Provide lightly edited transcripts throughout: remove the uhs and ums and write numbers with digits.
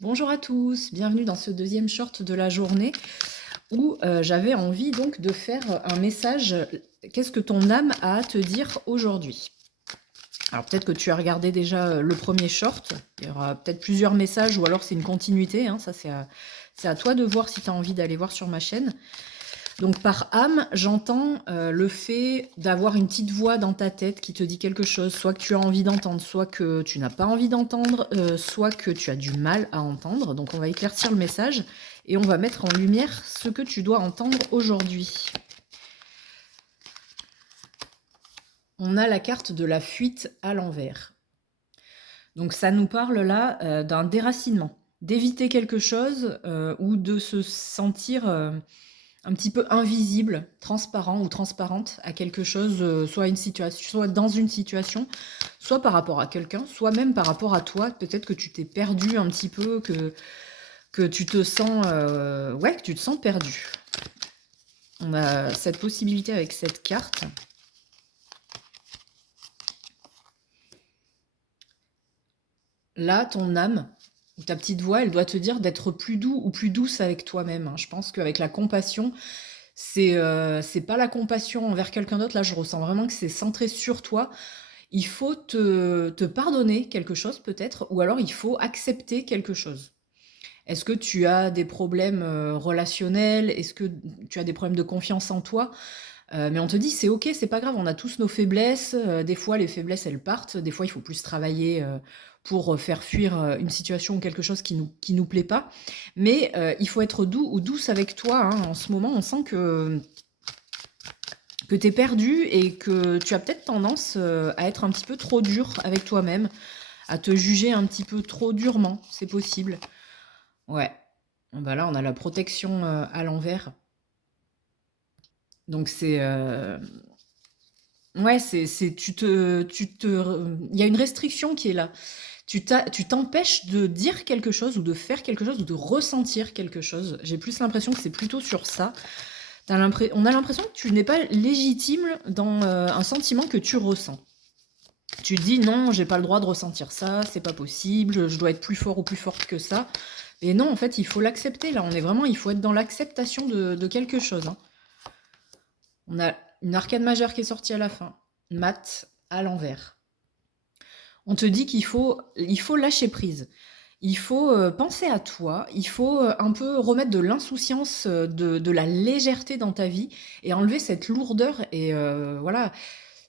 Bonjour à tous, bienvenue dans ce deuxième short de la journée où j'avais envie donc de faire un message. Qu'est-ce que ton âme a à te dire aujourd'hui? Alors peut-être que tu as regardé déjà le premier short, il y aura peut-être plusieurs messages ou alors c'est une continuité, hein, ça c'est à toi de voir si tu as envie d'aller voir sur ma chaîne. Donc par âme, j'entends le fait d'avoir une petite voix dans ta tête qui te dit quelque chose, soit que tu as envie d'entendre, soit que tu n'as pas envie d'entendre, soit que tu as du mal à entendre. Donc on va éclaircir le message et on va mettre en lumière ce que tu dois entendre aujourd'hui. On a la carte de la fuite à l'envers. Donc ça nous parle là d'un déracinement, d'éviter quelque chose ou de se sentir un petit peu invisible, transparent ou transparente à quelque chose, soit dans une situation, soit par rapport à quelqu'un, soit même par rapport à toi. Peut-être que tu t'es perdu un petit peu, que tu te sens, ouais, que tu te sens perdu. On a cette possibilité avec cette carte. Là, ton âme, ou ta petite voix, elle doit te dire d'être plus doux ou plus douce avec toi-même, hein. Je pense qu'avec la compassion, c'est pas la compassion envers quelqu'un d'autre. Là, je ressens vraiment que c'est centré sur toi. Il faut te pardonner quelque chose peut-être, ou alors il faut accepter quelque chose. Est-ce que tu as des problèmes relationnels? Est-ce que tu as des problèmes de confiance en toi? Mais on te dit: «C'est OK, c'est pas grave, on a tous nos faiblesses». Des fois, les faiblesses, elles partent. Des fois, il faut plus travailler, pour faire fuir, une situation ou quelque chose qui nous plaît pas. Mais il faut être doux ou douce avec toi, hein. En ce moment, on sent que tu es perdu et que tu as peut-être tendance, à être un petit peu trop dur avec toi-même, à te juger un petit peu trop durement, c'est possible. Ouais. Bah, là, on a la protection, à l'envers. Donc c'est, ouais, c'est il y a une restriction qui est là. Tu t'empêches de dire quelque chose ou de faire quelque chose ou de ressentir quelque chose. J'ai plus l'impression que c'est plutôt sur ça. On a l'impression que tu n'es pas légitime dans, un sentiment que tu ressens. Tu dis: «Non, j'ai pas le droit de ressentir ça, c'est pas possible, je dois être plus fort ou plus forte que ça». Et non, en fait, il faut l'accepter là, il faut être dans l'acceptation de quelque chose, hein. On a une arcane majeure qui est sortie à la fin, mat à l'envers. On te dit qu'il faut lâcher prise. Il faut, penser à toi, il faut, un peu remettre de l'insouciance, de la légèreté dans ta vie et enlever cette lourdeur et voilà,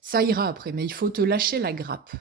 ça ira après, mais il faut te lâcher la grappe.